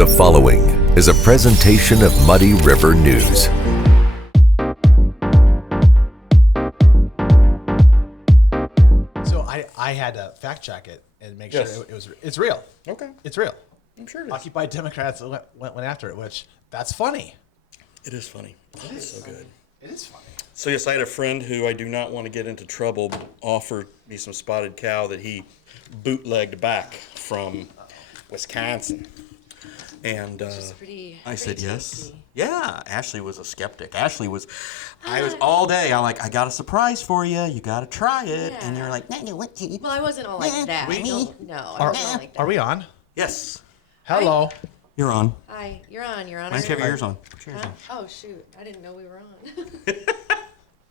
The following is a presentation of Muddy River News. So I had to fact check it and make Yes. sure it's real. Okay. It's real. I'm sure it is. Occupy Democrats went after it, which that's funny. It is funny. It's so good. It is funny. So yes, I had a friend who I do not want to get into trouble offered me some spotted cow that he bootlegged back from Wisconsin. And Pretty I said yes. tasty. Yeah, Ashley was a skeptic. I was all day. I'm like, I got a surprise for you. You got to try it. And Yeah. you're like, no, what? Well, I wasn't all like that. We- No, Are, I wasn't like that. are we on? Yes, Hello. you're on. Hi, you're on. You're on. Why don't you have yours on? Huh? Oh shoot! I didn't know we were on.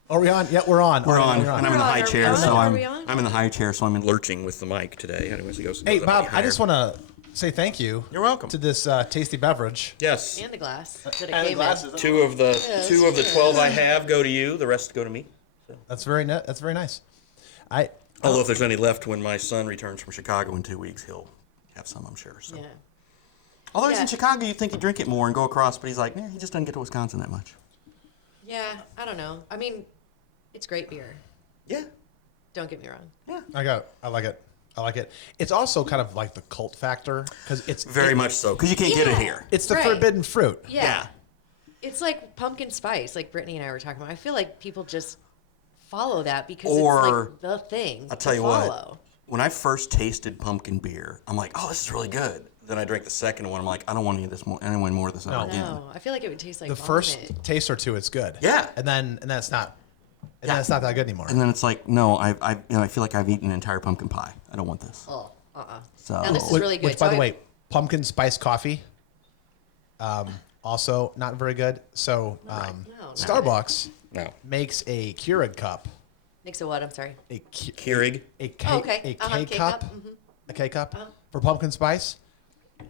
Are we on? Yeah, we're on. We're on, We're and I'm in the We're on. high Are we chair, on? so Are we on? I'm in the high chair, so I'm lurching with the mic today. Anyways, he goes. Hey, goes up Bob, any I just higher. want to say thank you. You're welcome. To this tasty beverage. Yes. And the glass that it And came glasses. in. Two of the 12 I have go to you. The rest go to me. That's very That's very nice. Although if there's any left when my son returns from Chicago in 2 weeks, he'll have some, I'm sure. So. Yeah. Although he's in Yeah. Chicago, you'd think he'd drink it more and go across, but he's like, he just doesn't get to Wisconsin that much. Yeah. I don't know. I mean, it's great beer. Yeah. Don't get me wrong. I like it. I like it. It's also kind of like the cult factor because it's Very much so, because you can't get it Yeah. here. It's the Right. forbidden fruit. Yeah. It's like pumpkin spice, like Brittany and I were talking about. I feel like people just follow that because Or- it's like the thing. I'll tell to you follow. what, when I first tasted pumpkin beer, I'm like, this is really good. Then I drank the second one. I'm like, I don't want any of this more, anyone more of this ever again. No, I feel like it would taste like The vomit. first taste or two, it's good. Yeah. And then it's not. And Yeah. then it's not that good anymore. And then it's like, no, I feel like I've eaten an entire pumpkin pie. I don't want this. Oh, So Now this is Which- really good. Which, by So the I- way, pumpkin spice coffee, also not very good. So No, Starbucks no. makes a Keurig cup, Makes a what? I'm sorry. a Keurig. Okay. a Uh-huh, K K-cup. cup, a K cup for pumpkin spice.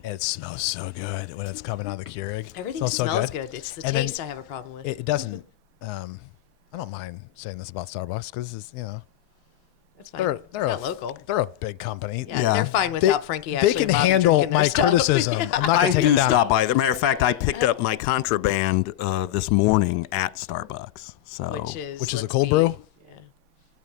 And it smells so good when it's coming out of the Keurig. Everything so smells good. It's the And then taste I have a problem with. It doesn't. I don't mind saying this about Starbucks because it's That's fine. they're It's a not local. They're a big company. Yeah, Yeah. they're fine They, without Frankie they Ashley. can and Bobby handle drinking their my stuff. criticism. Yeah. I'm not I gonna take do it down. stop by. As a matter of fact, I picked up my contraband this morning at Starbucks. So Which is a let's cold be- brew? Yeah.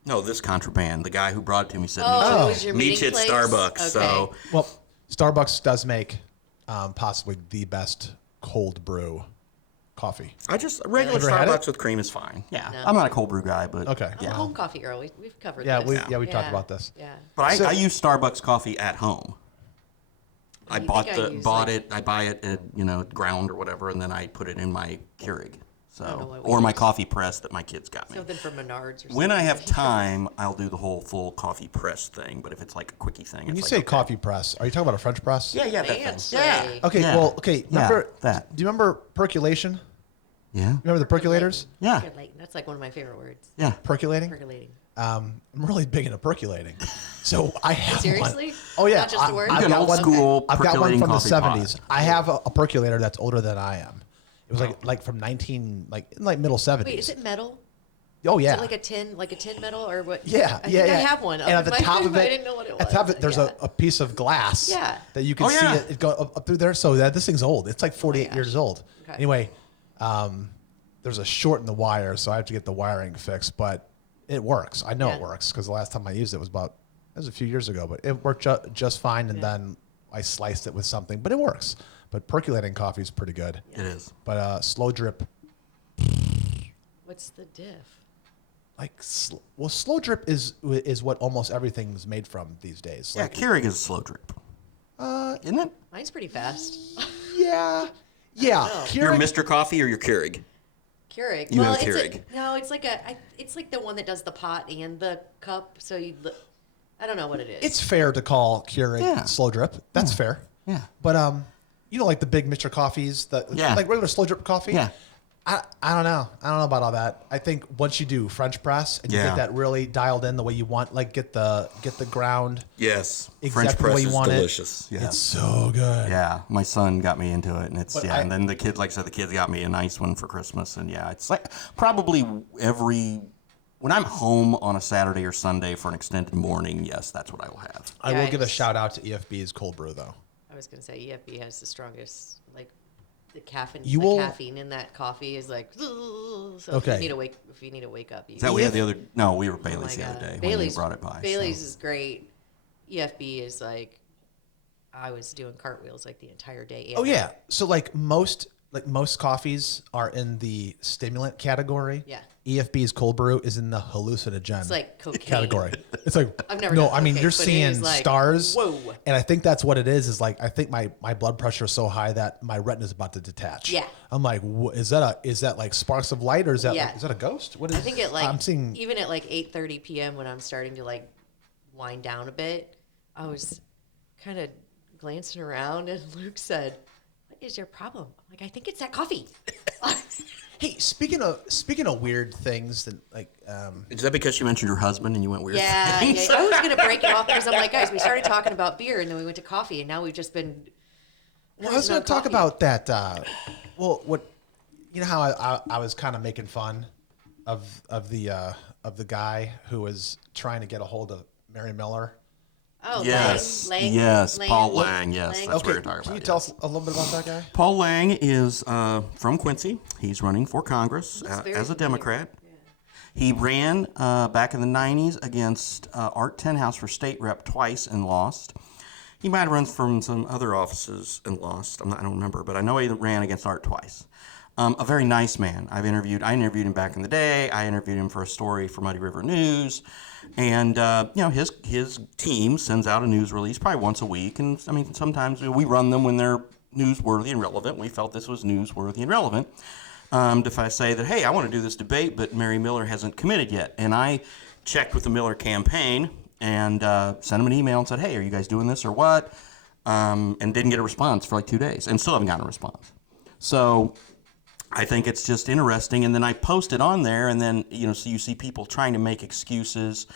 no, this contraband. The guy who brought it to me said, Oh, it meet was your you meeting at place? Starbucks. So Okay. Well, Starbucks does make possibly the best cold brew coffee. I just regular Ever had Starbucks it? with cream is fine. Yeah, No. I'm not a cold brew guy, but Okay. I'm a home coffee girl. We've covered Yeah, this. we talked about this. Yeah. But So- I use Starbucks coffee at home. I You bought think I the use, bought like- it. I buy it at ground or whatever, and then I put it in my Keurig. don't know So what we or my use. coffee press that my kids got me. Something from Menards or something. When I have time, I'll do the whole full coffee press thing. But if it's like a quickie thing, When you it's say like, okay. coffee press, are you talking about a French press? yeah, that thing. Fancy. Yeah. Okay. Yeah. Well, okay. Yeah, Remember that. Do you remember percolation? Yeah. Remember the percolators? Yeah. Percolating. That's like one of my favorite words. Yeah. Percolating. Percolating. I'm really big into perculating. So I have Seriously? one. Oh yeah. Not just a word? I've You're an got old one. school I've got one percolating from the coffee pot. 70s. I have a percolator that's older than I am. It was like from middle 70s. Wait, is it metal? Oh yeah. Is it like a tin metal or what? Yeah, I yeah, think yeah. I have one. And at the top of it, I didn't know what it was. At the top of it, there's Yeah. a piece of glass. Yeah. That you can Oh, see yeah. it go up through there. So this thing's old. It's like 48 gosh. years old. Okay. Anyway, there's a short in the wire, so I have to get the wiring fixed. But it works. I know Yeah. it works because the last time I used it was a few years ago. But it worked just fine. And then I sliced it with something. But it works. But percolating coffee is pretty good. It is. But slow drip. What's the diff? Slow drip is what almost everything's made from these days. Yeah. Keurig is a slow drip. Isn't it? Mine's pretty fast. Yeah. Yeah. Your Keurig- Mr. Coffee or your Keurig? Keurig. You have it's Keurig. no, it's like the one that does the pot and the cup. So I don't know what it is. It's fair to call Keurig Yeah. slow drip. That's fair. Yeah. But like the big Mr. Coffees, Yeah. like regular slow drip coffee. Yeah. I don't know. I don't know about all that. I think once you do French press and you Yeah. get that really dialed in the way you want, like get the ground Yes. exactly French the press way you is want delicious. it. Yeah. It's so good. Yeah, my son got me into it, and it's But and then the kids, like I said, the kids got me a nice one for Christmas, and yeah, it's like probably when I'm home on a Saturday or Sunday for an extended morning, yes, that's what I will have. I will give a Yikes. shout out to EFB's cold brew though. I was gonna say EFB has the strongest, like the caffeine. You the will- caffeine in that coffee is like. So Okay. if you need to wake up, you. Is that we had the other? No, we were Oh my Bailey's the other God. day when Bailey's you brought it by. Bailey's so. is great. EFB is like, I was doing cartwheels like the entire day. Oh yeah. So like most coffees are in the stimulant category. Yeah. EFB's cold brew is in the hallucinogen It's like cocaine. category. It's like I've never no. done I mean, cocaine, you're but it seeing is like, stars. whoa. And I think that's what it is. Is like I think my blood pressure is so high that my retina is about to detach. Yeah. I'm like, is that like sparks of light or is that Yeah. like, is that a ghost? What is? I think it like I'm seeing. even at like 8:30 p.m. when I'm starting to like wind down a bit, I was kind of glancing around and Luke said, "What is your problem?" I'm like, "I think it's that coffee." Hey, speaking of weird things that like Is that because you mentioned your husband and you went weird? Yeah, things? I was gonna break it off because I'm like, guys, we started talking about beer and then we went to coffee and now we've just been. Well, I was going to talk about that. Well, what you know how I was kind of making fun of the guy who was trying to get a hold of Mary Miller. Oh, Yes, Lang, yes, Lang, Paul Lang, Lang. Yes, Lang. that's what Okay, we're talking can you about. tell yes. us a little bit about that guy? Paul Lang is from Quincy. He's running for Congress very as a familiar. Democrat. He ran back in the 90s against Art Tenhouse for state rep twice and lost. He might have run from some other offices and lost. I don't remember, but I know he ran against Art twice. A very nice man. I interviewed him back in the day. I interviewed him for a story for Muddy River News. And, his team sends out a news release probably once a week. And, I mean, sometimes we run them when they're newsworthy and relevant. We felt this was newsworthy and relevant. If I say that, hey, I want to do this debate, but Mary Miller hasn't committed yet. And I checked with the Miller campaign and sent him an email and said, hey, are you guys doing this or what? And didn't get a response for like 2 days and still haven't gotten a response. So I think it's just interesting. And then I posted on there and then, so you see people trying to make excuses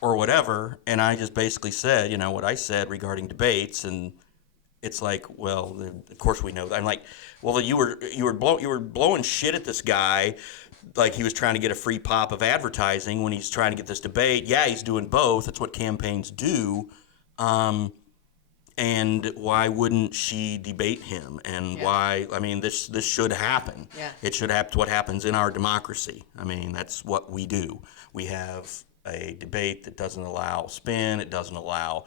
or whatever. And I just basically said, what I said regarding debates. And it's like, well, of course we know that. I'm like, well, you were blowing shit at this guy like he was trying to get a free pop of advertising when he's trying to get this debate. Yeah, he's doing both. That's what campaigns do. And why wouldn't she debate him? And why? I mean, this should happen. Yeah. It should happen. What happens in our democracy? I mean, that's what we do. We have a debate that doesn't allow spin. It doesn't allow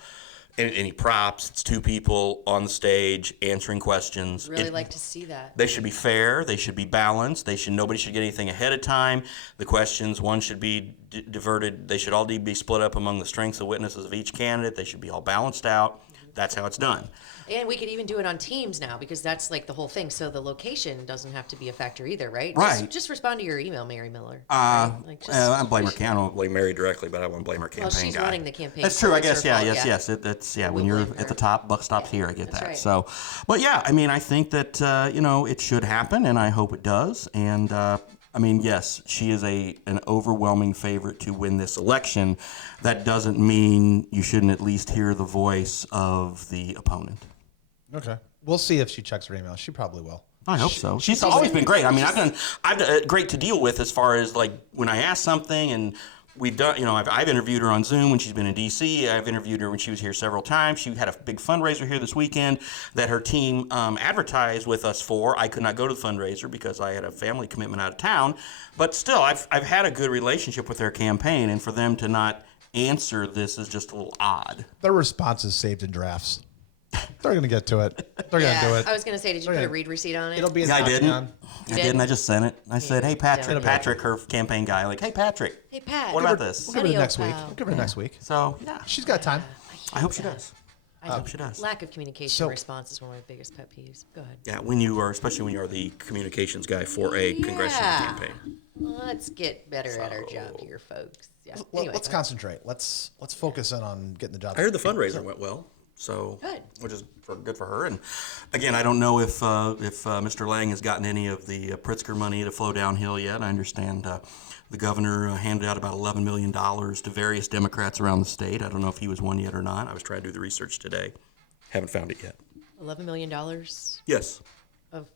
any props. It's two people on the stage answering questions. Really like to see that. They should be fair. They should be balanced. Nobody should get anything ahead of time. The questions, one should be diverted. They should all be split up among the strengths of witnesses of each candidate. They should be all balanced out. That's how it's done. And we could even do it on Teams now because that's like the whole thing. So the location doesn't have to be a factor either, right? Right. Just respond to your email, Mary Miller. I right? don't blame her. I don't blame Mary directly, but I won't blame her campaign Well, she's guy. running the campaign. That's so true. I it's her guess. Yeah. fault, Yes. That's when We'll you're blame at the her. top, buck stops here. I get That's that. right. So, but yeah, I mean, I think that it should happen, and I hope it does. And I mean, yes, she is an overwhelming favorite to win this election. That doesn't mean you shouldn't at least hear the voice of the opponent. Okay, we'll see if she checks her email. She probably will. I hope so. She's always been great. I mean, I've done great to deal with as far as like when I ask something and we've done, I've interviewed her on Zoom when she's been in DC. I've interviewed her when she was here several times. She had a big fundraiser here this weekend that her team advertised with us for. I could not go to the fundraiser because I had a family commitment out of town. But still, I've had a good relationship with their campaign, and for them to not answer this is just a little odd. Their response is saved in drafts. They're gonna get to it. They're gonna do it. I was going to say, did you put Okay. a read receipt on it? It'll be. Yeah, I didn't. on. I didn't. I just sent it. I said, "Hey, It'll Patrick, her campaign guy, like, hey, Patrick, Hey, Pat. what about this?" We'll give her Honey, next oh, week. pal. We'll give her next week. So yeah, She's got time. I hope she does. I hope she does. Lack of communication So- response is one of my biggest pet peeves. Go ahead. Yeah, especially when you are the communications guy for a congressional Yeah. campaign. Let's get better at our job here, folks. Yeah. Anyway, Let's go ahead. concentrate. Let's focus in on getting the job. I heard the fundraiser went well, so Good. which is good for her. And again, I don't know if Mr. Lang has gotten any of the Pritzker money to flow downhill yet. I understand the governor handed out about $11 million to various Democrats around the state. I don't know if he was one yet or not. I was trying to do the research today. Haven't found it yet. $11 million Yes. of.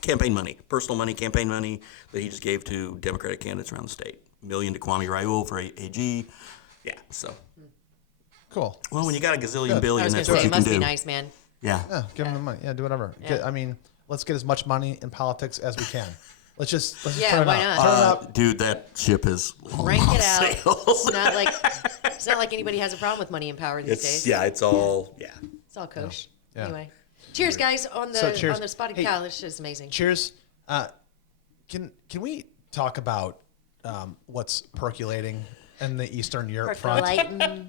Campaign money, personal money, campaign money that he just gave to Democratic candidates around the state. $1 million to Kwame Raoul for AG. Yeah, so. Cool. Well, when you got a gazillion I billion, was going that's to what say, you it can must do. be nice, man. Yeah, give them the money. Yeah, do whatever. I mean, let's get as much money in politics as we can. Let's just Yeah, turn it why up. not? Turn it up. Dude, that ship is Rank it out. sails. It's not like anybody has a problem with money and power these days. It's all It's all kosher. Yeah. Anyway, cheers, guys, on the cheers. on the spotted Hey, cow. This is amazing. Cheers. Can we talk about what's percolating in the Eastern Europe front? Percolating.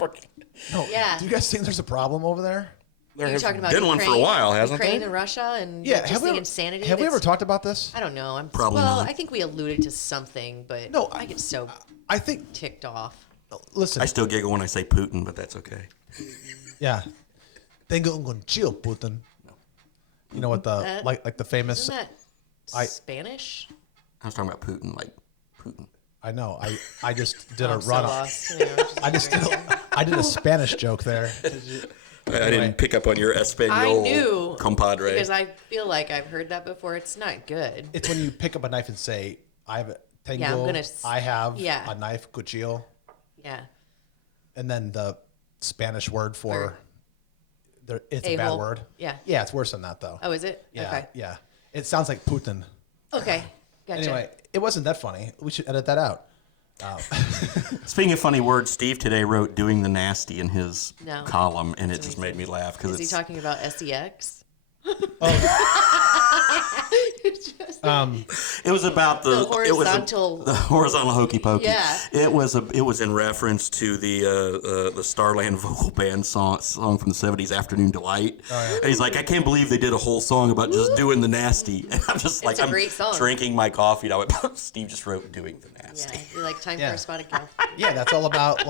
No, Yeah. Do you guys think there's a problem over there? there You're has talking about been one for a Ukraine- while, hasn't Ukraine there? and Russia and Yeah. just the insanity. Have we ever that's- talked about this? I don't know. Probably well, not. I think we alluded to something, but No, I get so I think. ticked off. Listen. I still giggle when I say Putin, but that's okay. Yeah. Tengo un chill, Putin. You know what the like the famous. Isn't that I- Spanish? I was talking about Putin, like Putin. I know. I just did a I'm so run. lost. Yeah, I'm just I did a Spanish joke there. I didn't pick up on your Espanol I knew compadre. because I feel like I've heard that before. It's not good. It's when you pick up a knife and say, "I have a tengo. Yeah, I'm gonna I have yeah. a knife, cuchillo," Yeah. and then the Spanish word for it's a bad A-hole. word. Yeah. Yeah, it's worse than that though. Oh, is it? Yeah, Okay. yeah. It sounds like Putin. Okay. Gotcha. Anyway, it wasn't that funny. We should edit that out. Speaking of funny words, Steve today wrote "doing the nasty" in his No. column, and it That's just what he made me laugh because Is he it's talking about SEX? it was about the The horizontal hokey pokey. Yeah. It was in reference to the Starland vocal band song from the '70s, "Afternoon Delight." And he's like, I can't believe they did a whole song about just doing the nasty. And I'm just like, a I'm great song. drinking my coffee. And I went, Steve just wrote "doing the Yeah. nasty." You're like, time Yeah. for a spotted cow. Yeah, that's all about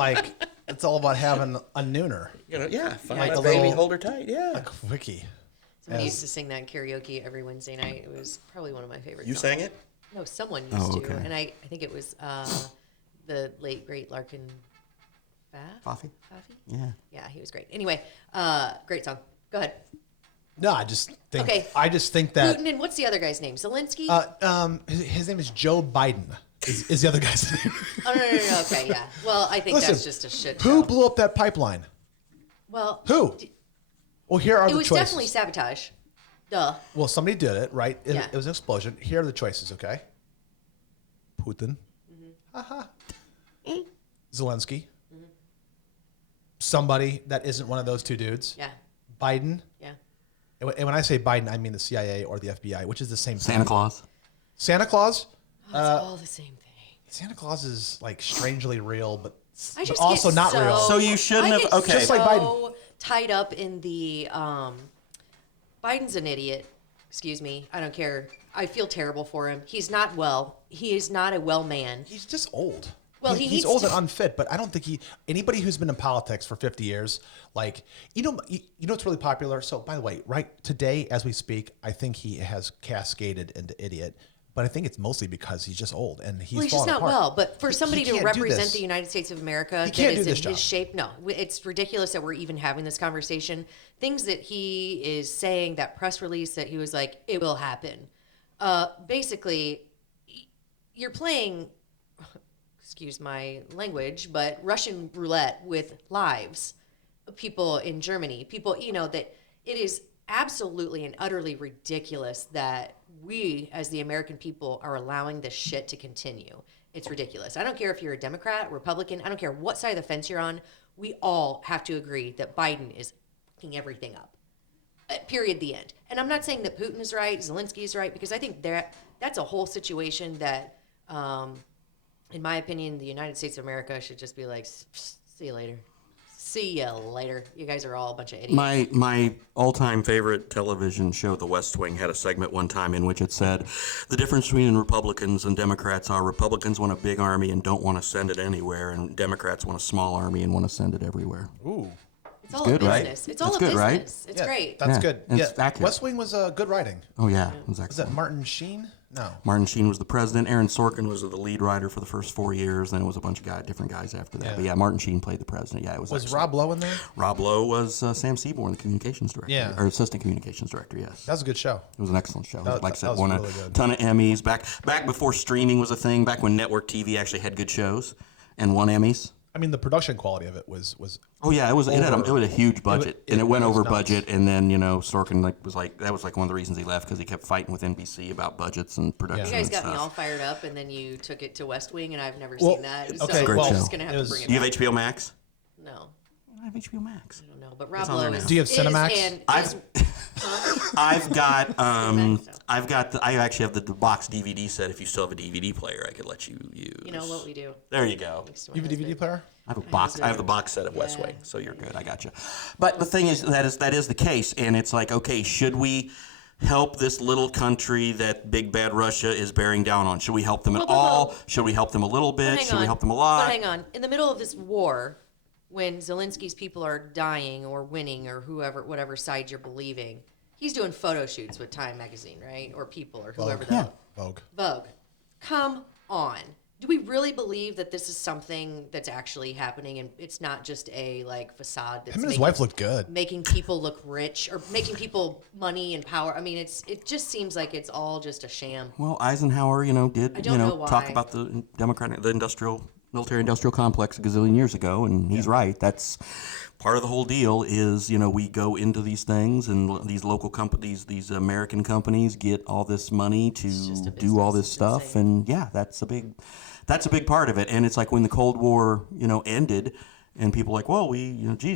it's all about having a nooner. Find Like my a baby, little- hold her tight. Yeah. Like wiki. Somebody used to sing that in karaoke every Wednesday night. It was probably one of my favorites. You sang it? No, someone used Oh, to. okay. And I think it was the late, great Larkin Coffee? Coffee? Yeah. Yeah, he was great. Anyway, great song. Go ahead. No, I just think Okay. that Putin and what's the other guy's name? Zelensky? his name is Joe Biden. Is the other guy's name? Oh, no. Okay, yeah. Well, I think Listen, that's just a shit Who show. blew up that pipeline? Well, Who? Well, here are it the was choices. definitely sabotage. Duh. Well, somebody did it, right? Yeah. It was an explosion. Here are the choices, okay? Putin. Haha. Zelensky. Somebody that isn't one of those two dudes. Yeah. Biden. Yeah. And when I say Biden, I mean the CIA or the FBI, which is the same thing. Santa Claus. Santa Claus? It's all the same thing. Santa Claus is like strangely real, but I just also get not so, real. So you shouldn't I have- get okay. Just so like Biden. tied up in the Biden's an idiot. Excuse me. I don't care. I feel terrible for him. He's not well. He is not a well man. He's just old. Well, he's he needs old to- and unfit, but I don't think anybody who's been in politics for 50 years, like, you know what's really popular? So, by the way, right today, as we speak, I think he has cascaded into idiot, but I think it's mostly because he's just old and he's Well, he's just falling not apart. well. But for somebody to can't do represent this. the United States of America that can't do is in this job. his shape, no, it's ridiculous that we're even having this conversation. Things that he is saying, that press release that he was like, it will happen. Basically, you're playing, excuse my language, but Russian roulette with lives of people in Germany. People, that it is absolutely and utterly ridiculous that we, as the American people, are allowing this shit to continue. It's ridiculous. I don't care if you're a Democrat, Republican, I don't care what side of the fence you're on. We all have to agree that Biden is fucking everything up. Period, the end. And I'm not saying that Putin is right, Zelensky is right, because I think that's a whole situation that, in my opinion, the United States of America should just be like, see you later. See ya later. You guys are all a bunch of idiots. My all-time favorite television show, The West Wing, had a segment one time in which it said, the difference between Republicans and Democrats are Republicans want a big army and don't want to send it anywhere, and Democrats want a small army and want to send it everywhere. Ooh. It's all good, a right? business. It's all That's a good, right? business. It's Yeah, great. That's Yeah, good. it's Yeah, accurate. West Wing was good writing. Oh, yeah. It was Was that excellent. Martin Sheen? No. Martin Sheen was the president. Aaron Sorkin was the lead writer for the first 4 years. Then it was a bunch of different guys after that. Yeah. But yeah, Martin Sheen played the president. Yeah, it was Was excellent. Rob Lowe in there? Rob Lowe was Sam Seaborn, the communications director. Yeah. Or assistant communications director, yes. That was a good show. It was an excellent show. That- Like I that said, was won really a good. ton of Emmys. Back before streaming was a thing, back when network TV actually had good shows and won Emmys. mean, the production quality of it was Oh yeah, it was a huge budget, and it went was over nuts. budget. And then Sorkin was like one of the reasons he left, because he kept fighting with NBC about budgets and production. You guys and got me stuff. all fired up, and then you took it to West Wing, and I've never Well, seen that. okay, So Great I'm show. just gonna have It to was- bring it Do you back. have HBO Max? No, I have HBO Max. I don't know. But Rob on there Lowe now. is. Do you have is Cinemax? and I've is- I've got Cinemax, I actually have the box DVD set. If you still have a DVD player, I could let you use. You know what we do. There you go. Thanks to my You have a DVD husband. player? I have a box. I have the box set of West Yeah. Wing, so you're good. I got you. But the thing is that is the case, and it's like, okay, should we help this little country that big bad Russia is bearing down on? Should we help them at Whoa, whoa, all? whoa. Should we help them a little bit? Hang Should we on. help them a lot? But hang on. In the middle of this war, when Zelensky's people are dying or winning or whatever side you're believing, he's doing photo shoots with Time magazine, right? Or People or whoever the hell. Vogue. Vogue. Come on. Do we really believe that this is something that's actually happening and it's not just a facade that's Him and his wife looked good. making people look rich or making people money and power? I mean, it just seems like it's all just a sham. Well, Eisenhower, did I don't know talk why. about the military industrial complex a gazillion years ago, and he's right. That's part of the whole deal. Is we go into these things, and these local companies, these American companies, get all this money to just a do all business. this It's stuff, insane. and yeah, that's a big part of it. And it's like when the Cold War, ended. And people are like, well, we,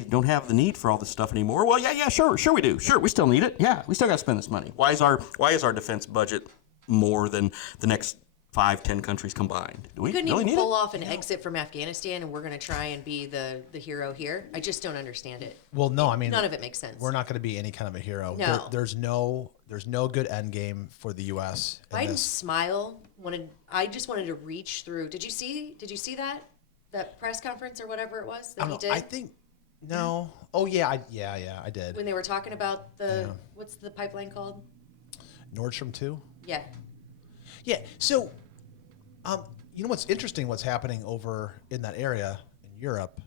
don't have the need for all this stuff anymore. Well, yeah, sure we do. Sure, we still need it. Yeah, we still got to spend this money. Why is our defense budget more than the next 5-10 countries combined? Do we Couldn't really even need pull it? off an exit from Afghanistan and we're going to try and be the hero here. I just don't understand it. Well, no, I mean, None of it makes sense. we're not going to be any kind of a hero. No. There's no good end game for the U.S. in Biden's this. smile I just wanted to reach through. Did you see that press conference or whatever it was that I he don't did? know. I think no. Oh yeah, I did. When they were talking about what's the pipeline called? Nordstrom 2? Yeah. Yeah. So, what's interesting? What's happening over in that area in Europe?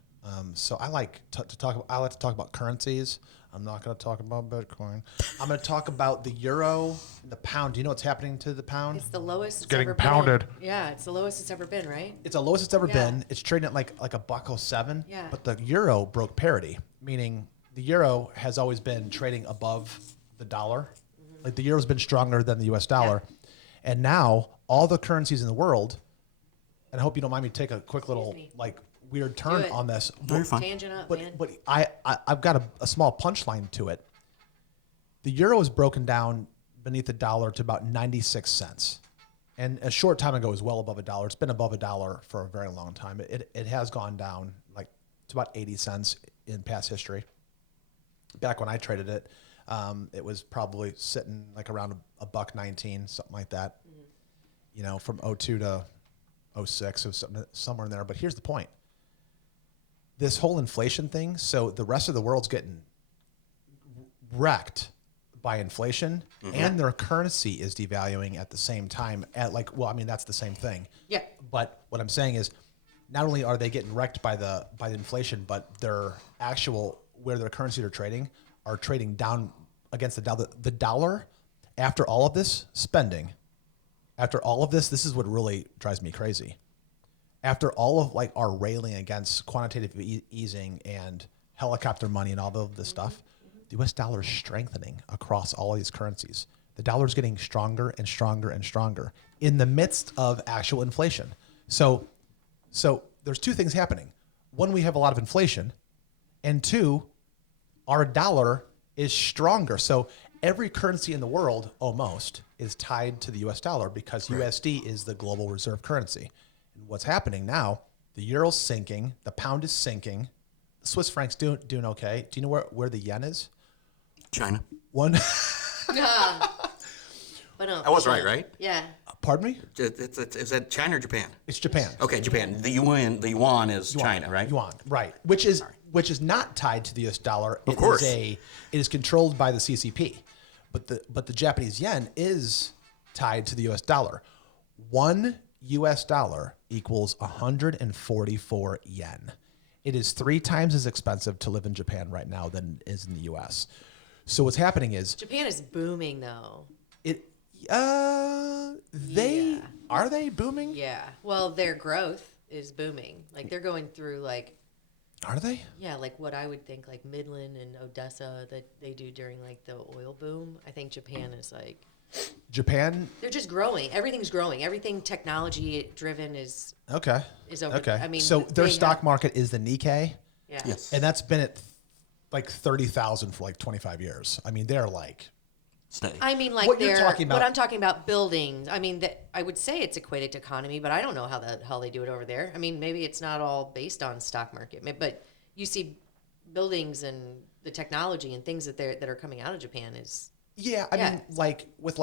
So I like to talk. I like to talk about currencies. I'm not going to talk about Bitcoin. I'm going to talk about the euro, and the pound. Do you know what's happening to the pound? It's the lowest it's getting ever pounded. been. Yeah, it's the lowest it's ever been, right? It's the lowest it's ever Yeah. been. It's trading at like a $1.07. Yeah. But the euro broke parity, meaning the euro has always been trading above the dollar. Like the euro's been stronger than the U.S. dollar, and now all the currencies in the world. And I hope you don't mind me take a quick little me. weird turn it. on this. No, you're fine. Tangent up, man. But I've got a small punchline to it. The euro is broken down beneath the dollar to about 96 cents. And a short time ago, it was well above $1. It's been above $1 for a very long time. It has gone down to about 80 cents in past history. Back when I traded it, it was probably sitting around $1.19, something like that. From 02 to 06, so somewhere in there. But here's the point. This whole inflation thing, so the rest of the world's getting wrecked by inflation, and their currency is devaluing at the same time. That's the same thing. Yeah. But what I'm saying is, not only are they getting wrecked by the inflation, but their actual where their currencies are trading down against the dollar. The dollar, after all of this spending, after all of this is what really drives me crazy. After all of our railing against quantitative easing and helicopter money and all of this stuff, the U.S. dollar is strengthening across all of these currencies. The dollar is getting stronger and stronger and stronger in the midst of actual inflation. So there's two things happening. One, we have a lot of inflation, and two, our dollar is stronger. So every currency in the world almost is tied to the U.S. dollar because USD is the global reserve currency. And what's happening now, the euro's sinking, the pound is sinking, the Swiss franc's doing okay. Do you know where the yen is? China. One, But I was right? Yeah. pardon me? Is that China or Japan? It's Japan. Okay, Japan. The yuan is China, right? Yuan, right? Which is not tied to the U.S. dollar. Of course. It is controlled by the CCP, but the Japanese yen is tied to the U.S. dollar. 1 U.S. dollar equals 144 yen. It is 3 times as expensive to live in Japan right now than it is in the U.S. So what's happening is Japan is booming though. are they booming? Yeah. Well, their growth. is booming. Like they're going through like, Are they? yeah, like what I would think like Midland and Odessa that they do during like the oil boom. I think Japan is like, Japan? they're just growing. Everything's growing. Everything technology driven is Okay. over. Okay. I mean, so their they stock have- market is the Nikkei, Yeah. Yes. and that's been at like 30,000 for like 25 years. I mean, they're like, Stay. I mean, like What you're they're talking about- what I'm talking about buildings. I mean, that I would say it's equated to economy, but I don't know how they do it over there. I mean, maybe it's not all based on stock market, but you see buildings and the technology and things that are coming out of Japan is yeah. I Yeah. mean, like with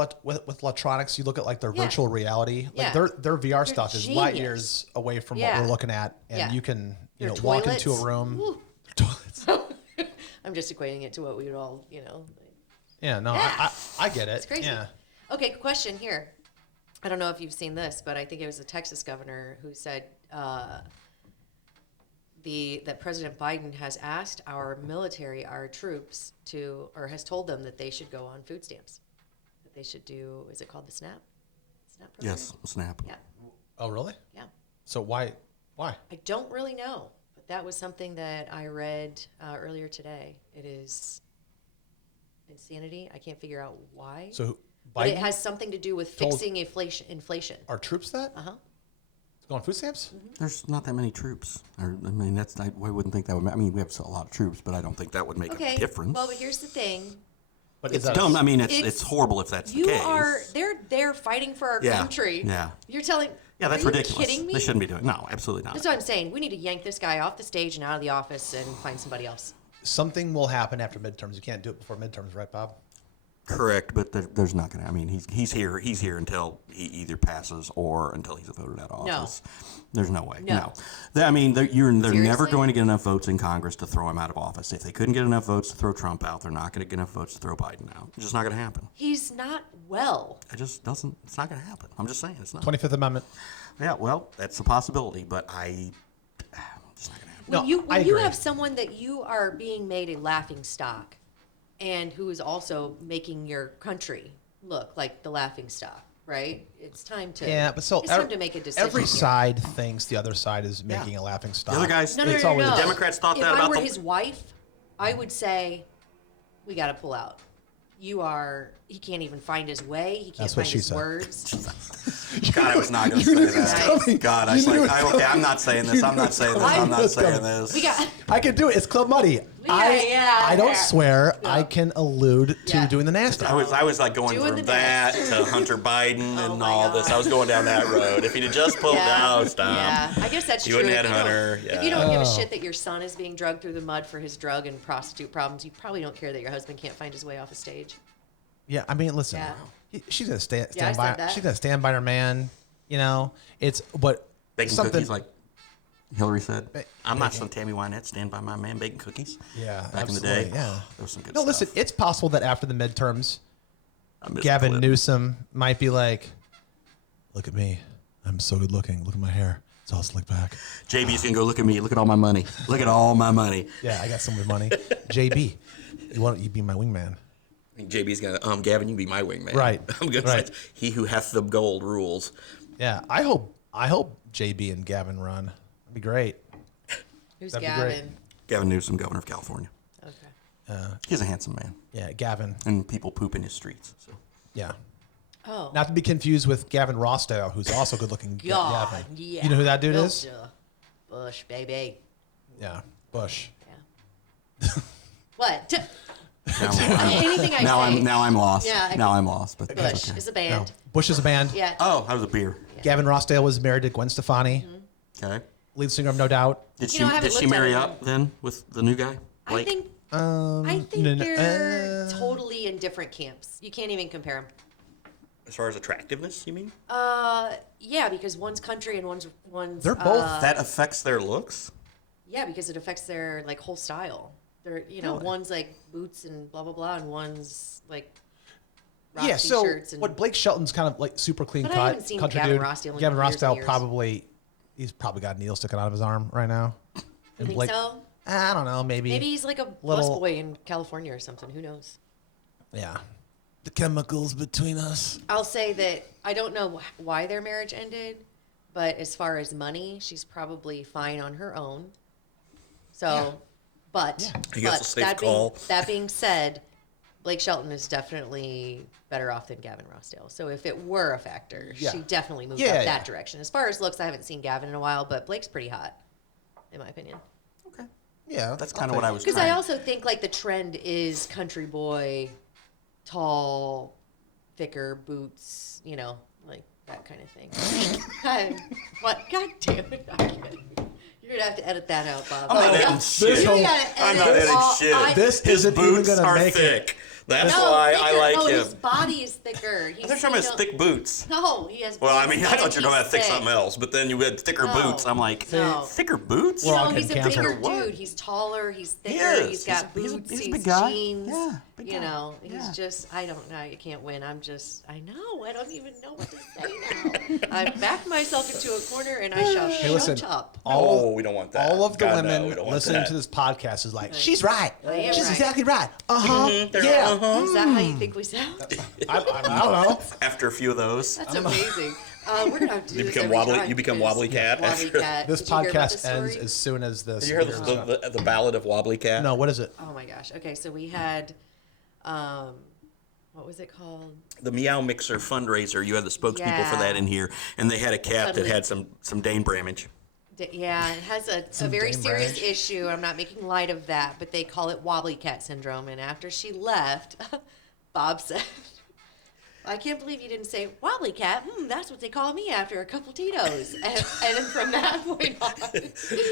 electronics, you look at like their Yeah. virtual reality. Like Yeah. their VR They're stuff is light genius. years away from Yeah. what we're looking at, and Yeah. you can Their walk into a toilets. room. Woo. Toilets. I'm just equating it to what we would all, Yeah. No, Yeah. I get it. It's crazy. Yeah. Okay, question here. I don't know if you've seen this, but I think it was the Texas governor who said that President Biden has asked our military, our troops, or has told them that they should go on food stamps. That they should do, is it called the SNAP? SNAP program? Yes. Snap. Yeah, Oh, really? yeah. So why? I don't really know, but that was something that I read earlier today. It is insanity. I can't figure out why. So But it Biden has something to do with told- fixing inflation. are troops that Uh-huh. go on food stamps? There's not that many troops. I mean, I wouldn't think that would. I mean, we have a lot of troops, but I don't think that would make Okay. a difference. Well, but here's the thing. But it's dumb. I mean, it's It's- horrible if that's You the case. are they're fighting for our Yeah, country. yeah. You're telling Yeah, that's are you ridiculous. kidding me? They shouldn't be doing. No, absolutely not. That's what I'm saying. We need to yank this guy off the stage and out of the office and find somebody else. Something will happen after midterms. You can't do it before midterms, right, Bob? Correct, but there's not going to. I mean, he's here. He's here until he either passes or until he's voted out of No. office. There's no way. No. I mean, they're never Seriously? going to get enough votes in Congress to throw him out of office. If they couldn't get enough votes to throw Trump out, they're not going to get enough votes to throw Biden out. It's just not going to happen. He's not well. It just doesn't. It's not going to happen. I'm just saying it's not. 25th Amendment. Yeah, well, that's a possibility, but it's not going to happen. No, When you I when you agree. have someone that you are being made a laughing stock and who is also making your country look like the laughing stock, right? It's time to Yeah, but so it's time to make a decision. every here. side thinks the other side is making Yeah. a laughing stock. The other guys, No, no, It's no, always- no. The Democrats thought if that I about were the- his wife, I would say, we got to pull out. He can't even find his way. He can't That's what find she his said. words. God, I was not going to say that. Nice. God, I was like, okay, I'm not saying this. I'm not saying this. I'm not saying this. We got, I can do it. It's Club Muddy. I don't yeah. swear. Yeah. I can allude to Yeah. doing the nasty. I was like going Doing from the that best. to Hunter Biden Oh and my all this. God. I was going down that road. If he'd have just pulled out, stop. Yeah, I guess that's You true. wouldn't If have you don't- Hunter, If you don't Oh. give a shit that your son is being drugged through the mud for his drug and prostitute problems, you probably don't care that your husband can't find his way off a stage. Yeah, I mean, listen. Yeah. She's gonna stand Yeah, I by. said that. She's gonna stand by her man. You know, it's but Baking something. cookies, like Hillary said. Ba- I'm not some Tammy Wynette. Stand by my man baking cookies. Yeah, back in the absolutely, day. yeah. There was some good No, stuff. listen. It's possible that after the midterms, I missed the Gavin clip. Newsom might be like, "Look at me. I'm so good looking. Look at my hair. It's all slicked back. JB's gonna go look at me. Look at all my money. Look at all my money. Yeah, I got some good money. JB, you be my wingman." JB's gonna Gavin, you can be my wingman. Right, I'm gonna right. say he who hath the gold rules. Yeah, I hope JB and Gavin run. That'd be great. Who's That'd be great. Gavin? Gavin Newsom, governor of California. Okay. He's a handsome man, Yeah, Gavin. and people poop in his streets. So Yeah. Oh. Not to be confused with Gavin Rossdale, who's also good looking. God, Gavin. yeah. You know who that dude Bill is? Bush, baby. Yeah, Bush. Yeah. What? now, I'm, Anything I now say. I'm lost. Yeah, now I'm lost. But Bush that's okay. is a No, band. Bush is a band. Yeah. Oh, I was a beer. Gavin Rossdale was married to Gwen Stefani, Okay. lead singer of No Doubt. Did You she know, I haven't did she looked at marry him. up then with the new guy? I think No, they're totally in different camps. You can't even compare them. as far as attractiveness, you mean? Yeah, because one's country and one's They're both- That affects their looks. yeah, because it affects their like whole style. They're one's like boots and blah blah blah, and one's like rock Yeah, so t-shirts and what Blake Shelton's kind of like super clean But I cut haven't seen country Gavin dude. Rossdale in Gavin years and Rossdale years. he's probably got a needle sticking out of his arm right now. You And think Blake- so? I don't know, maybe. Maybe he's like a little- busboy in California or something. Who knows? Yeah. The chemicals between us. I'll say that I don't know why their marriage ended, but as far as money, she's probably fine on her own. So, but, I guess a safe that call. that being said, Blake Shelton is definitely better off than Gavin Rossdale. So if it were a factor, Yeah. she definitely moved Yeah, up yeah. that direction. As far as looks, I haven't seen Gavin in a while, but Blake's pretty hot, in my opinion. Okay. Yeah, That's kind of what I was Because trying. I also think like the trend is country boy, tall, thicker boots, you know, like that kind of thing. What? God damn it! I can't. You're gonna have to edit that out, Bob. I'm not editing shit. You whole- gotta I'm not edit editing all- shit. This His isn't even boots gonna are make it. thick. That's No, why thicker. I like no, him. his body is thicker. He's, They're talking about thick boots. No, he has. Well, I big mean, I boots thought you were talking and about thick he's something else, but then you had thicker No. boots. I'm like, No. thicker boots? You We're all know, he's a getting bigger canceled. dude. He's taller. He's He thicker. is. He's got He's a- boots. he's a He's big guy. jeans. Yeah, big you guy. know, he's Yeah. just. I don't know. You can't win. I know. I don't even know what to say now. I backed myself into a corner and I shall Hey, listen. shut up. Oh, we don't want that. All of the God, no, women we don't want listening that. to this podcast is like, she's right. I am She's right. exactly right. Uh-huh. They're Yeah. uh-huh. Is that how you think we sound? I don't know. After a few of those. That's amazing. We're gonna have to do You this become every wobbly- time you become because- Wobbly Cat Wobbly after- Cat. This Did you hear about podcast this ends story? as soon as this. Have you heard airs. the ballad of Wobbly Cat? No, what is it? Oh my gosh. Okay, so we had, what was it called? The Meow Mixer fundraiser, you had the spokespeople for Yeah. that in here, and they had a cat Totally. that had some Dane Bramage. Yeah, it has a very Dame serious Branch. issue. I'm not making light of that, but they call it wobbly cat syndrome. And after she left, Bob said, I can't believe you didn't say wobbly cat. That's what they call me after a couple Tito's. And then from that point on,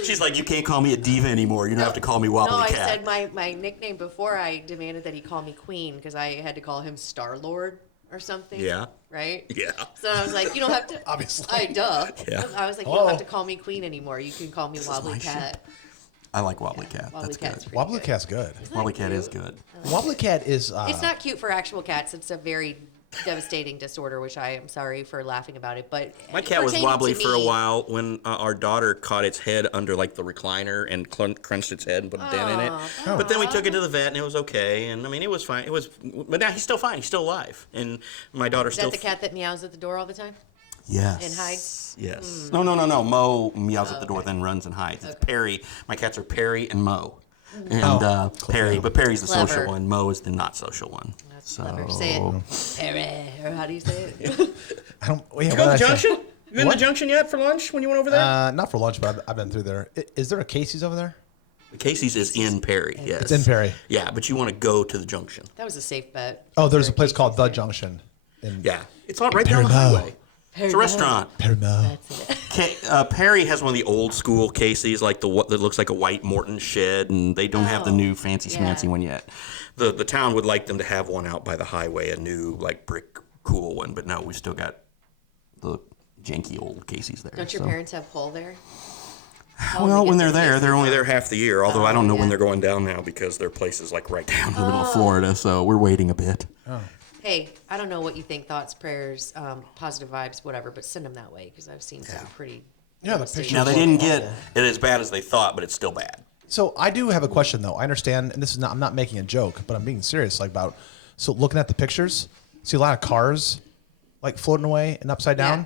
She's like, you can't call me a diva anymore. You don't have to call me Wobbly no, I Cat. said my nickname before I demanded that he call me Queen because I had to call him Star Lord or something. Yeah. Right? Yeah. So I was like, you don't have to. Obviously. Duh. Yeah. I was like, you Hello? don't have to call me Queen anymore. You can call me Wobbly my Cat. I like Wobbly Cat. Wobbly That's Cat's good. pretty Wobbly good. Cat's good. Isn't that Wobbly Cat is cute? good. Wobbly Cat is. It's not cute for actual cats. It's a very devastating disorder, which I am sorry for laughing about it. But My cat was pertaining wobbly to for a me- while when our daughter caught its head under like the recliner and crunched its head and put a dent in it. But then we took it to the vet and it was okay. And I mean, it was fine. It was, but now he's still fine. He's still alive. And my daughter's Is that still. the cat that meows at the door all the time? Yes. and hides? Yes. No. Mo meows at the door, then runs and hides. It's Perry. My cats are Perry and Mo. And Perry, but Perry's the Clever. social one. Mo is the not social one. That's So clever. Say it. Perry, or how do you say it? I don't. Yeah, You what go to did the I say? junction? You been to What? the junction yet for lunch when you went over there? Not for lunch, but I've been through there. Is there a Casey's over there? Casey's is in Perry. Yes. It's in Perry. Yeah, but you want to go to the junction. That was a safe bet. Oh, there's a place called The Junction. In Yeah. It's all right there on the Perry Mo. highway. It's a restaurant. Permo. Perry has one of the old school Casey's, like the what that looks like a white Morton shed, and they don't have the new fancy schmancy one yet. The town would like them to have one out by the highway, a new like brick cool one, but no, we still got the janky old Casey's there. Don't your so. parents have pole there? Well, when they're their there, Casey's they're only there half the year. Although I don't know when yeah. they're going down now because their place is like right down in the middle of Florida, so we're waiting a bit. Hey, I don't know what you think. Thoughts, prayers, positive vibes, whatever. But send them that way because I've seen some pretty. Yeah, the devastating pictures Now they look didn't awful. get it as bad as they thought, but it's still bad. So I do have a question though. I understand, and this is not. I'm not making a joke, but I'm being serious. Like about. So looking at the pictures, see a lot of cars, like floating away and upside down. Yeah.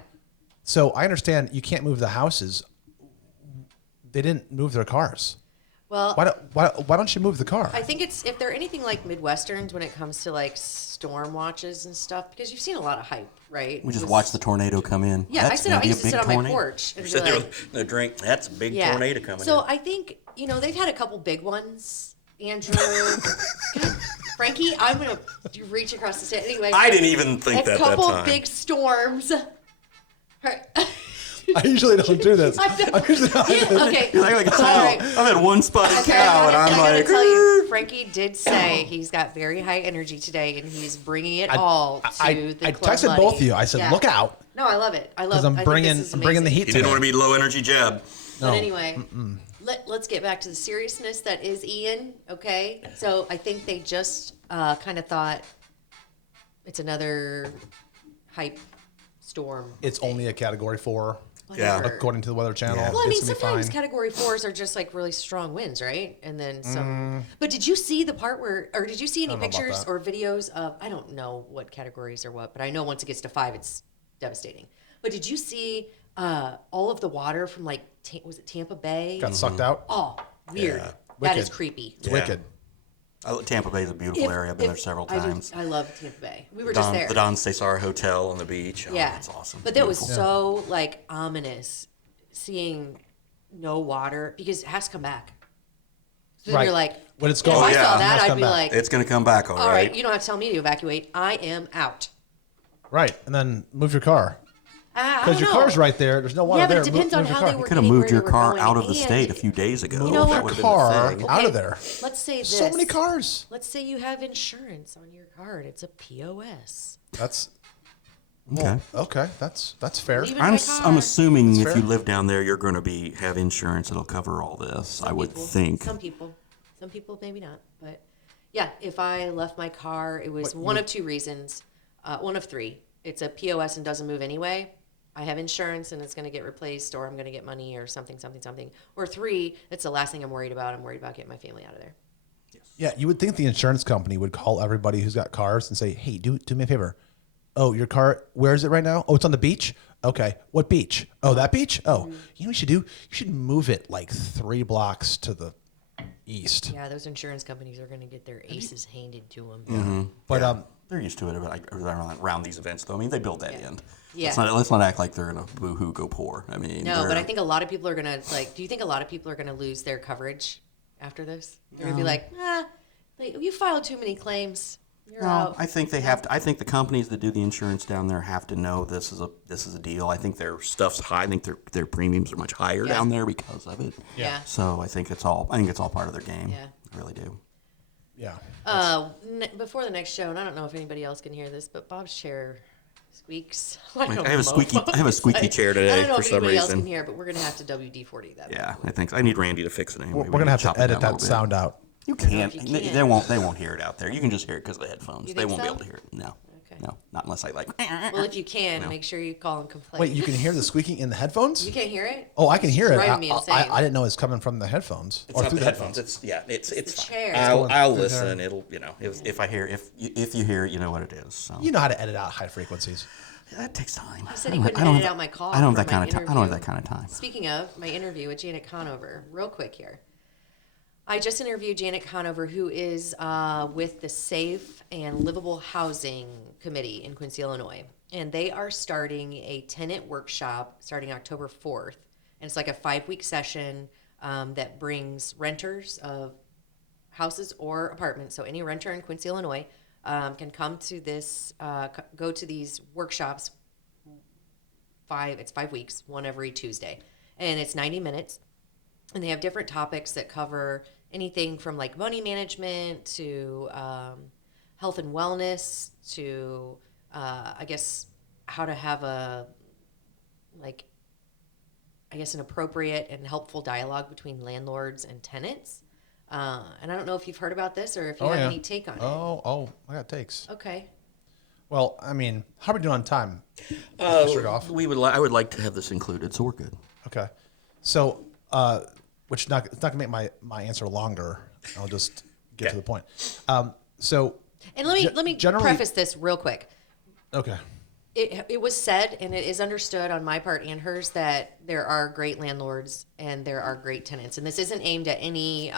So I understand you can't move the houses. They didn't move their cars. Well, Why don't you move the car? I think it's if they're anything like Midwesterns when it comes to like storm watches and stuff because you've seen a lot of hype, right? We just watched the tornado come in. Yeah, That's I gonna be a used to big sit on my tornado. porch and be Sit there like, with the drink. That's a big yeah. tornado coming So in. I think they've had a couple big ones. Andrew, God, Frankie, I'm gonna reach across the state anyway. I didn't even think a that couple time. big storms. I usually don't do this. I know. I'm usually not doing this. Okay, You're like a all right. I've had one spotted Okay, cow, and I'm I gotta like, tell you, Frankie did say he's got very high energy today, and he's bringing it all to I the club texted money. both of you. I said, Yeah. "Look out," No, I love it. I love. because I I'm think bringing this is the amazing. heat he today. didn't want to be low energy Jeb. But No. anyway, let's get back to the seriousness that is Ian. Okay, so I think they just kind of thought it's another hype storm. It's only a Category 4, Yeah. Whatever. according to the Weather Channel. Yeah. Well, I mean, It's gonna be sometimes fine. Category 4s are just like really strong winds, right? And then some. But did you see the part where, or did you see any don't know about pictures that. or videos of? I don't know what categories or what, but I know once it gets to 5, it's devastating. But did you see all of the water from like was it Tampa Bay? Got sucked out. Oh, weird. Yeah. That is Wicked. creepy. It's wicked. Tampa Bay is a beautiful area. I've been there several times. I love Tampa Bay. We were just there. The Don Cesar Hotel on the beach. Oh, Yeah, that's awesome. But that was Beautiful. so like ominous, seeing no water because it has to come back. So then Right. you're like, When it's if gone, I yeah, saw it that, must I'd come be back. like, It's going to come back, all right, right. you don't have to tell me to evacuate. I am out. Right, and then move your car I because don't your know. car's right there. There's no water Yeah, but there. it depends Move on your how car. they were Could have getting moved where your they were car going, out of the and state a few days ago. You know That what? would've been the Car thing. out Okay, of there. Let's say this. So many cars. Let's say you have insurance on your card. It's a POS. That's Okay. okay. That's fair. Leave it in I'm, my s- car. I'm assuming if fair. you live down there, you're going to have insurance that'll cover all this. I would People- think. Some people maybe not. But yeah, if I left my car, it was one of two reasons. One of three. It's a POS and doesn't move anyway. I have insurance and it's going to get replaced, or I'm going to get money, or something. Or three, it's the last thing I'm worried about. I'm worried about getting my family out of there. Yeah, you would think the insurance company would call everybody who's got cars and say, "Hey, do me a favor. Oh, your car, where is it right now? Oh, it's on the beach? Okay. What beach? Oh, that beach? Oh, you know what you should do? You should move it like 3 blocks to the east." Yeah, those insurance companies are going to get their aces handed to them. Mm-hmm. But They're used to it around these events, though. I mean, they build that in. Yeah. Let's not act like they're going to boo-hoo go poor. I mean, No, but they're- I think a lot of people are going to, like, do you think a lot of people are going to lose their coverage after this? They're going to be like, like, you filed too many claims. You're No, out. I think they have to. I think the companies that do the insurance down there have to know this is a deal. I think their stuff's high. I think their premiums are much higher down there because of it. Yeah. So I think it's all part of their game. Yeah. I really do. yeah. Before the next show, and I don't know if anybody else can hear this, but Bob's chair squeaks. Like I have a squeaky- mofo. I have a It's squeaky chair today I don't know for if some anybody else reason. can hear, but we're gonna have to WD-40 that. Yeah, I think I need Randy to fix it anyway. We're going to have chop to it edit down a that little bit. sound out. You can't. if you can. They won't hear it out there. You can just hear it because of the headphones. You They think won't be so? able to hear it. No. Okay. No, not unless I like. Well, if you can, make sure you call and complain. Wait, you can hear the squeaking in the headphones? You can't hear it? Oh, I can hear it. Driving me insane. I didn't know it was coming from the headphones It's or not through the the headphones. headphones. It's the fine. chair. I'll Through listen. there. It'll If I hear if you hear it, you know what it is. So You know how to edit out high frequencies. that takes time. He said he couldn't edit out my call. I don't have for that kind my of time. I don't have interview. that kind of time. Speaking of my interview with Janet Conover, real quick here. I just interviewed Janet Conover, who is with the Safe and Livable Housing Committee in Quincy, Illinois. And they are starting a tenant workshop starting October 4th. And it's like a 5-week session that brings renters of houses or apartments. So any renter in Quincy, Illinois can come to this, go to these workshops. It's 5 weeks, one every Tuesday. And it's 90 minutes. And they have different topics that cover anything from like money management to health and wellness to I guess how to have an appropriate and helpful dialogue between landlords and tenants. And I don't know if you've heard about this or if you have any take on it. Oh, I got takes. Okay. Well, I mean, how are we doing on time? Mr. Goff? I would like to have this included, so we're good. Okay. So, which not it's not gonna make my answer longer. I'll just get to the point. So, And let me generally- preface this real quick. okay. It was said, and it is understood on my part and hers, that there are great landlords and there are great tenants. And this isn't aimed at any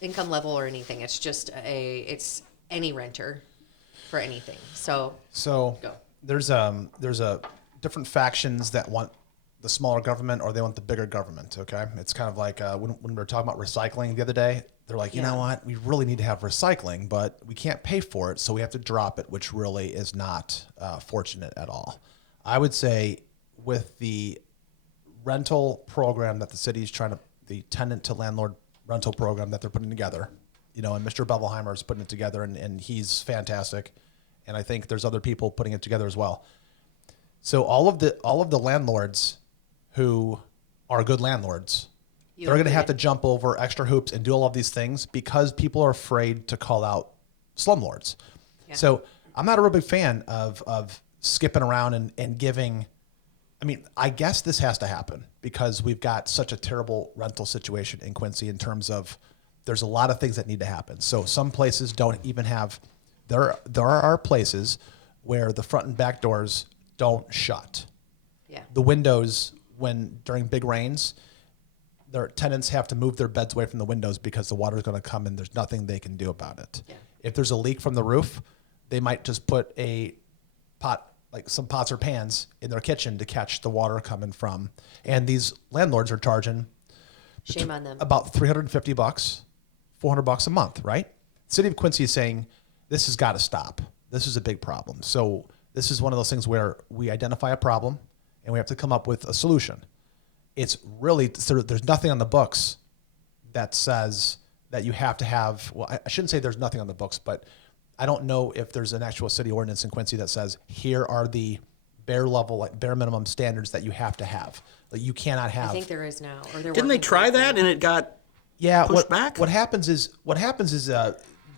income level or anything. It's just it's any renter for anything. So Go. There's a different factions that want the smaller government or they want the bigger government. Okay, it's kind of like when we were talking about recycling the other day. They're like, you know what? We really need to have recycling, but we can't pay for it, so we have to drop it, which really is not fortunate at all. I would say with the rental program that the city is the tenant to landlord rental program that they're putting together, and Mr. Bevelheimer is putting it together, and he's fantastic, and I think there's other people putting it together as well. So all of the landlords who are good landlords, they're going to have to jump over extra hoops and do all of these things because people are afraid to call out slumlords. Yeah. So I'm not a real big fan of skipping around and giving. I mean, I guess this has to happen because we've got such a terrible rental situation in Quincy in terms of there's a lot of things that need to happen. So some places don't even have. There are places where the front and back doors don't shut. Yeah. The windows, when during big rains, their tenants have to move their beds away from the windows because the water is going to come and there's nothing they can do about it. Yeah. If there's a leak from the roof, they might just put a pot, like some pots or pans in their kitchen to catch the water coming from. And these landlords are charging Shame on them. about $350, $400 a month, right? City of Quincy is saying this has got to stop. This is a big problem. So this is one of those things where we identify a problem and we have to come up with a solution. It's really, there's nothing on the books that says that you have to have, well, I shouldn't say there's nothing on the books, but I don't know if there's an actual city ordinance in Quincy that says here are the bare level, like bare minimum standards that you have to have. Like you cannot have. I think there is now. Or they're Didn't they working try towards that and it got Yeah, pushed back? What happens is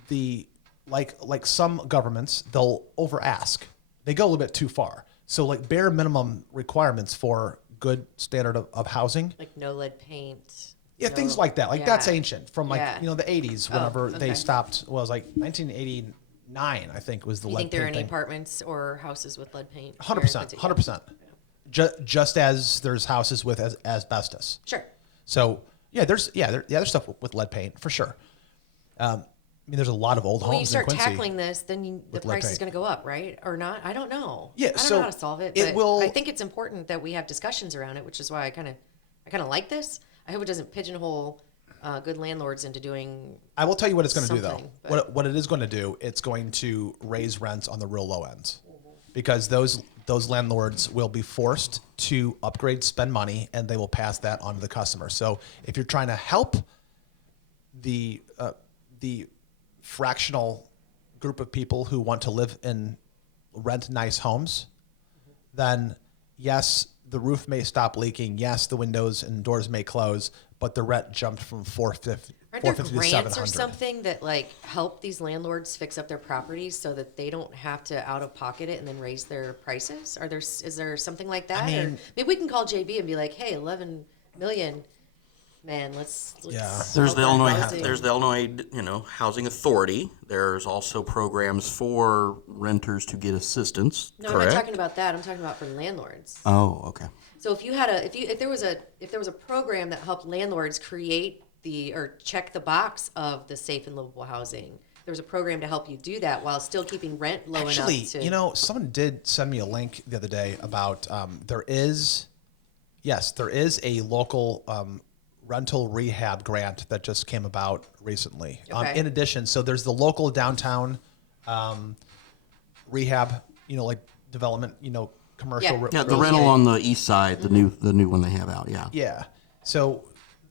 the like some governments, they'll over ask. They go a little bit too far. So like bare minimum requirements for good standard of housing. Like no lead paint. Yeah, no- things like that. Like that's yeah. ancient from like Yeah. the 80s whenever okay. they stopped. Well, it was like 1989, I think was the You lead think there are paint any thing. apartments or houses with lead paint? 100%, 100%. Just as there's houses with asbestos. Sure. So yeah, there's the other stuff with lead paint for sure. I mean, there's a lot of old When you homes in start Quincy. tackling this, then the with lead price is paint. going to go up, right? Or not? I don't know. Yeah, I don't so know how to solve it. it But will- I think it's important that we have discussions around it, which is why I kind of like this. I hope it doesn't pigeonhole good landlords into doing. I will tell you what it's going to do though. Something, but- What it is going to do, it's going to raise rents on the real low ends, because those landlords will be forced to upgrade, spend money, and they will pass that on to the customer. So if you're trying to help the fractional group of people who want to live in rent nice homes, then yes, the roof may stop leaking. Yes, the windows and doors may close, but the rent jumped from 450 Aren't there 450 to grants 700. or something that like help these landlords fix up their properties so that they don't have to out of pocket it and then raise their prices? Is there something like that? Or mean- maybe we can call JB and be like, hey, 11 million, man, let's Yeah. There's the help our Illinois, housing. there's the Illinois, Housing Authority. There's also programs for renters to get assistance. No, I'm correct? not talking about that. I'm talking about for landlords. Oh, okay. So if you had if there was a program that helped landlords create or check the box of the safe and livable housing, there was a program to help you do that while still keeping rent low Actually, enough to. someone did send me a link the other day about there is a local rental rehab grant that just came about recently. Okay. In addition, so there's the local downtown rehab, like development, commercial. Yeah. Yeah, the real rental estate. on the east side, the new one they have out. Yeah. Yeah. So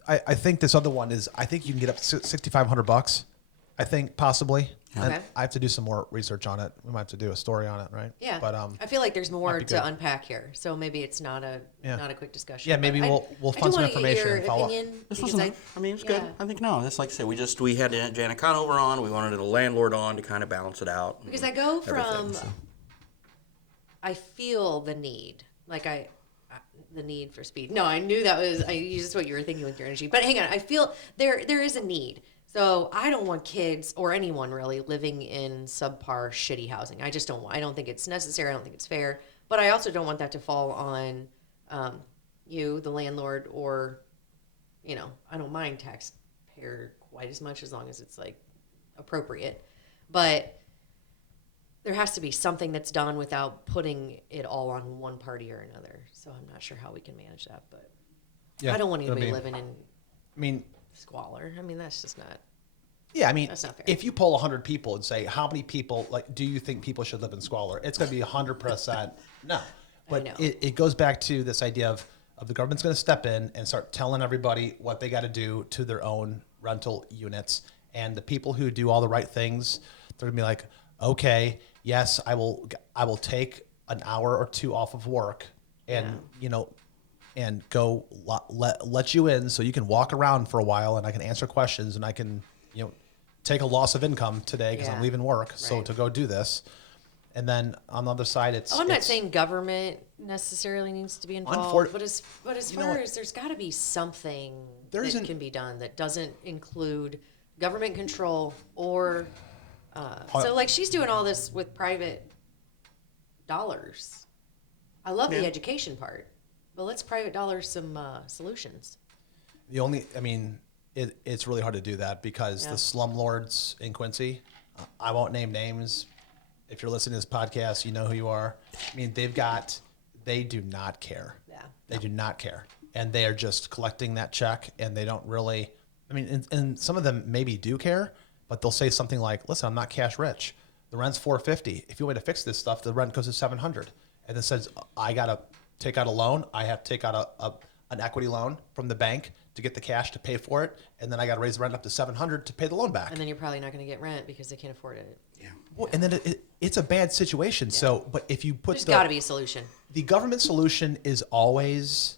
I think this other one is, I think you can get up to $6,500. I think possibly. And Okay. I have to do some more research on it. We might have to do a story on it, right? Yeah, But I feel like there's more be to good. unpack here, so maybe it's not a quick discussion. Yeah, maybe but we'll I find do some wanna get information your and follow up. opinion, This because wasn't. I mean, it's good. yeah. I think no. That's like I said. We had Janet Conover on. We wanted a landlord on to kind of balance it out. Because I go from everything, so. I feel the need, the need for speed. No, I knew that was just what you were thinking with your energy. But hang on, I feel there is a need. So I don't want kids or anyone really living in subpar, shitty housing. I just don't. I don't think it's necessary. I don't think it's fair. But I also don't want that to fall on you, the landlord, or I don't mind taxpayer quite as much as long as it's like appropriate. But there has to be something that's done without putting it all on one party or another. So I'm not sure how we can manage that, but Yeah, I don't want anybody that'd be- living in I mean, squalor. I mean, that's just not. yeah, I mean, That's not fair. if you poll 100 people and say, how many people, do you think people should live in squalor? It's going to be 100% no. But know. it goes back to this idea of the government's going to step in and start telling everybody what they got to do to their own rental units. And the people who do all the right things, they're going to be like, okay, yes, I will take an hour or two off of work and, and go let you in so you can walk around for a while and I can answer questions and I can, take a loss of income today because Yeah. I'm leaving work. So Right. to go do this. And then on the other side, it's. Oh, I'm not it's- saying government necessarily needs to be involved, Unfor- but as know far what? as there's got to be something There that isn't- can be done that doesn't include government control or. So like she's doing all this with private dollars. I love the education part. Well, let's private dollar some solutions. It's really hard to do that because the slumlords in Quincy, I won't name names. If you're listening to this podcast, you know who you are. I mean, they do not care. Yeah. They do not care. And they are just collecting that check and they don't really, and some of them maybe do care, but they'll say something like, listen, I'm not cash rich. The rent's $450. If you want me to fix this stuff, the rent goes to $700. And it says, I got to take out a loan. I have to take out an equity loan from the bank to get the cash to pay for it. And then I got to raise the rent up to $700 to pay the loan back. And then you're probably not going to get rent because they can't afford it. Yeah. Well, and then it's a bad situation. So, but if you put There's got to be a solution. the government solution is always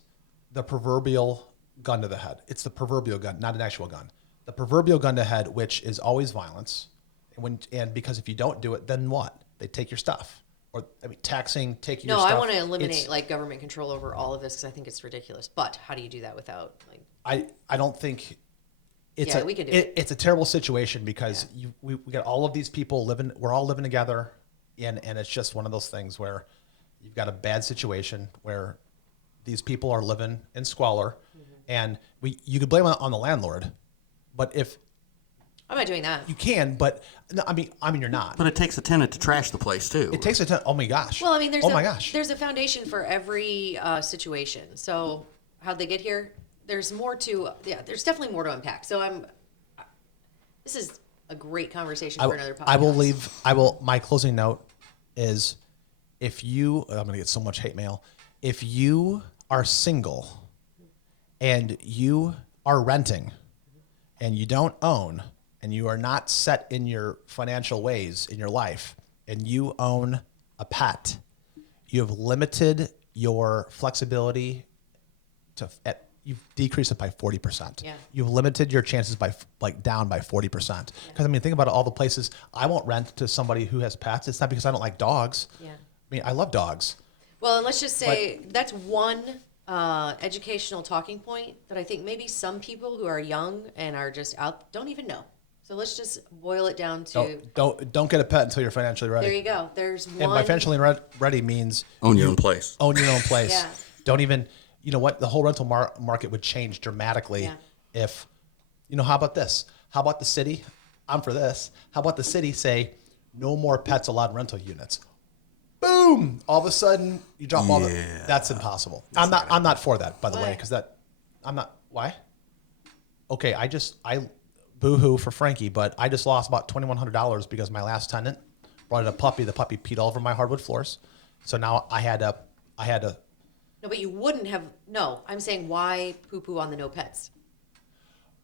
the proverbial gun to the head. It's the proverbial gun, not an actual gun. The proverbial gun to head, which is always violence. And because if you don't do it, then what? They take your stuff. Or, taxing, taking your No, stuff. I want to eliminate It's- like government control over all of this because I think it's ridiculous. But how do you do that without like? I don't think it's Yeah, we can do it. It's a terrible situation because we got all of these people living. We're all living together, and it's just one of those things where you've got a bad situation where these people are living in squalor, and you could blame it on the landlord, but if I'm not doing that. you can, but no, I mean you're not. But it takes a tenant to trash the place too. It takes a ton. Oh my gosh. Well, I mean, oh my gosh. there's a foundation for every situation. So how'd they get here? There's more to there's definitely more to unpack. So this is a great conversation for another podcast. My closing note is I'm going to get so much hate mail. If you are single and you are renting and you don't own and you are not set in your financial ways in your life and you own a pet, you have limited your flexibility you've decreased it by 40%. Yeah. You've limited your chances down by 40%. Because think about all the places I won't rent to somebody who has pets. It's not because I don't like dogs. Yeah. I love dogs. Well, and let's just say that's one educational talking point that I think maybe some people who are young and are just out don't even know. So let's just boil it down to Don't get a pet until you're financially ready. there you go. There's one. And by financially ready means Own your own place. Own your own place. Yeah. Don't even. You know what? The whole rental market would change dramatically if. How about this? How about the city? I'm for this. How about the city say no more pets allowed in rental units? Boom! All of a sudden you drop all the. That's impossible. I'm not for that, by the way, because I'm not. Why? Okay, I boo-hoo for Frankie, but I just lost about $2,100 because my last tenant brought in a puppy. The puppy peed all over my hardwood floors, so now I had to. No, but you wouldn't have. No, I'm saying why poo-poo on the no pets?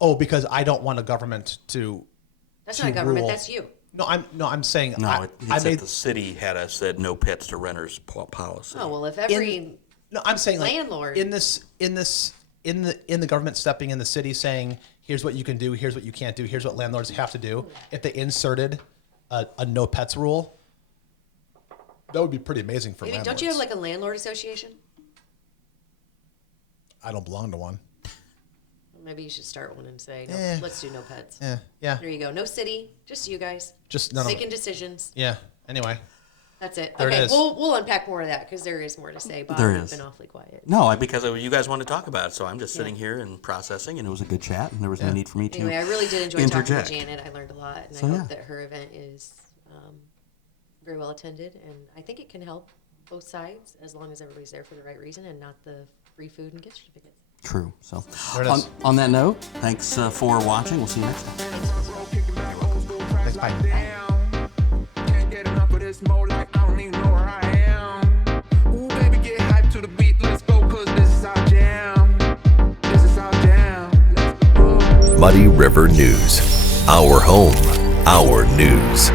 Oh, because I don't want a government to. That's to not a government. rule. That's you. No, I'm saying. No, I said the city had said no pets to renters policy. Oh well, if every I'm saying landlord in the government stepping in, the city saying, here's what you can do, here's what you can't do, here's what landlords have to do. If they inserted a no pets rule, that would be pretty amazing for landlords. Don't you have like a landlord association? I don't belong to one. Maybe you should start one and say, no, let's do no pets. Yeah. There you go. No city, just you guys. Just none of making decisions. Yeah. Anyway. That's it. There it Okay, is. we'll unpack more of that because there is more to say. Bob, There you've is. been awfully quiet. No, because you guys wanted to talk about it, so I'm just sitting here and processing, and it was a good chat, and there was no need for me to Anyway, I really did enjoy interject. talking to Janet. I learned a lot, and So, I hope yeah. that her event is very well attended. And I think it can help both sides as long as everybody's there for the right reason and not the free food and gift certificates. True. So, There it is. on that note, thanks for watching. We'll see you next time. Thanks, bye. Can't get enough of this mode, like I don't even know where I am. Ooh, baby, get hyped to the beat, let's go, cause this is our jam. This is our jam. Let's go. Muddy River News. Our home, our news.